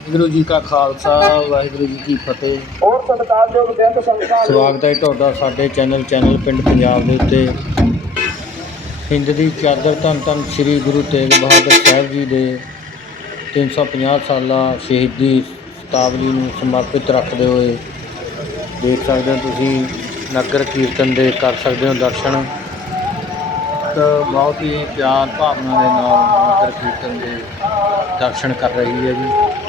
ਵਾਹਿਗੁਰੂ ਜੀ ਕਾ ਖਾਲਸਾ ਵਾਹਿਗੁਰੂ ਜੀ ਕੀ ਫਤਿਹ। ਹੋਰ ਸਤਿਕਾਰਯੋਗ ਬੇਅੰਤ ਸੰਗਤਾਂ ਸਵਾਗਤ ਹੈ ਤੁਹਾਡਾ ਸਾਡੇ ਚੈਨਲ ਚੈਨਲ ਪਿੰਡ ਪੰਜਾਬ ਦੇ ਉੱਤੇ। ਹਿੰਦ ਦੀ ਚਾਦਰ ਧੰਨ ਧੰਨ ਸ੍ਰੀ ਗੁਰੂ ਤੇਗ ਬਹਾਦਰ ਸਾਹਿਬ ਜੀ ਦੇ 350 ਸਾਲਾ ਸ਼ਹੀਦੀ ਸ਼ਤਾਬਦੀ ਨੂੰ ਸਮਰਪਿਤ ਰੱਖਦੇ ਹੋਏ ਦੇਖ ਸਕਦੇ ਹੋ ਤੁਸੀਂ ਨਗਰ ਕੀਰਤਨ ਦੇ ਕਰ ਸਕਦੇ ਹੋ ਦਰਸ਼ਨ। ਤਾਂ ਬਹੁਤ ਹੀ ਪਿਆਰ ਭਾਵਨਾ ਦੇ ਨਾਲ ਨਗਰ ਕੀਰਤਨ ਦੇ ਦਰਸ਼ਨ ਕਰ ਰਹੀ ਹੈ ਜੀ।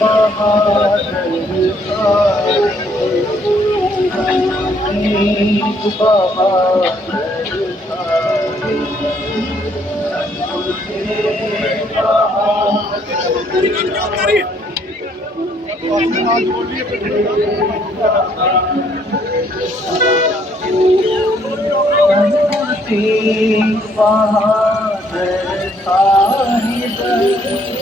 पहाड़ साहिब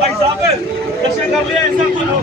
ਭਾਈ ਸਾਹਿਬ ਦਰਸ਼ਨ ਕਰ ਲਿਆ ਐਸਾ ਬੋਲੋ